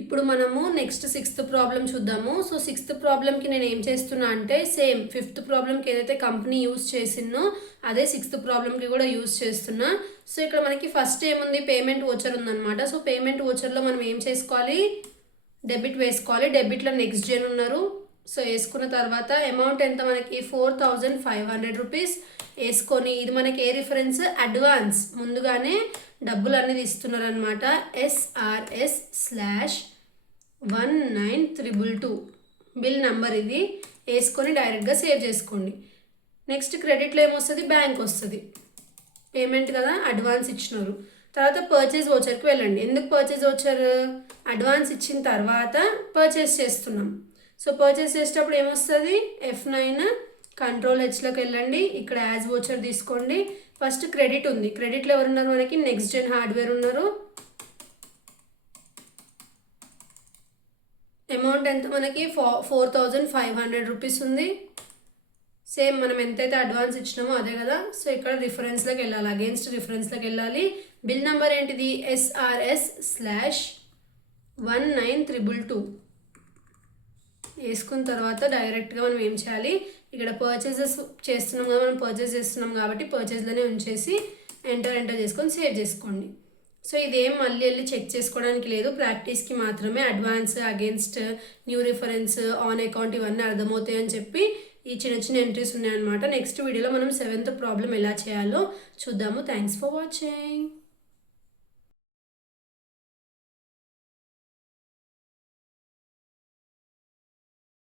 ఇప్పుడు మనము next sixth problem చూద్దాము. సో సిక్స్త్ ప్రాబ్లంకి నేను ఏం చేస్తున్నా అంటే సేమ్ ఫిఫ్త్ ప్రాబ్లంకి ఏదైతే కంపెనీ యూస్ చేసిందో అదే సిక్స్త్ ప్రాబ్లంకి కూడా యూస్ చేస్తున్నా. సో ఇక్కడ మనకి ఫస్ట్ ఏముంది, పేమెంట్ ఓచర్ ఉందన్నమాట. సో పేమెంట్ ఓచర్లో మనం ఏం చేసుకోవాలి, డెబిట్ వేసుకోవాలి. డెబిట్లో నెక్స్ట్ జెన్ ఉన్నారు. సో వేసుకున్న తర్వాత అమౌంట్ ఎంత మనకి 4500 రూపీస్ వేసుకొని, ఇది మనకి ఏ రిఫరెన్స్, అడ్వాన్స్ ముందుగానే డబ్బులు అనేది ఇస్తున్నారు అనమాట. SRS/1922 బిల్ నెంబర్ ఇది వేసుకొని డైరెక్ట్గా సేవ్ చేసుకోండి. నెక్స్ట్ క్రెడిట్లో ఏమొస్తుంది, బ్యాంక్ వస్తుంది. పేమెంట్ కదా, అడ్వాన్స్ ఇచ్చినారు. తర్వాత పర్చేజ్ ఓచర్కి వెళ్ళండి. ఎందుకు పర్చేజ్ ఓచర్, అడ్వాన్స్ ఇచ్చిన తర్వాత పర్చేస్ చేస్తున్నాం. సో పర్చేస్ చేసేటప్పుడు ఏమొస్తుంది, F9 కంట్రోల్ హెచ్లోకి వెళ్ళండి. ఇక్కడ యాజ్ ఓచర్ తీసుకోండి. ఫస్ట్ క్రెడిట్ ఉంది, క్రెడిట్లో ఎవరు ఉన్నారు మనకి, నెక్స్ట్ జెన్ హార్డ్వేర్ ఉన్నారు. అమౌంట్ ఎంత మనకి 4500 రూపీస్ ఉంది. సేమ్ మనం ఎంతైతే అడ్వాన్స్ ఇచ్చినామో అదే కదా. సో ఇక్కడ రిఫరెన్స్లోకి వెళ్ళాలి, అగేన్స్ట్ రిఫరెన్స్లోకి వెళ్ళాలి. బిల్ నెంబర్ ఏంటిది, SRS/1922 వేసుకున్న తర్వాత డైరెక్ట్గా మనం ఏం చేయాలి, ఇక్కడ పర్చేజెస్ చేస్తున్నాం కదా, మనం పర్చేస్ చేస్తున్నాం కాబట్టి పర్చేజ్లోనే ఉంచేసి ఎంటర్ చేసుకొని సేవ్ చేసుకోండి. సో ఇదేం మళ్ళీ వెళ్ళి చెక్ చేసుకోవడానికి లేదు, ప్రాక్టీస్కి మాత్రమే. Advance, against, new reference, on account ఇవన్నీ అర్థమవుతాయి అని చెప్పి ఈ చిన్న చిన్న ఎంట్రీస్ ఉన్నాయన్నమాట. నెక్స్ట్ వీడియోలో మనం సెవెంత్ ప్రాబ్లం ఎలా చేయాలో చూద్దాము. Thanks for watching.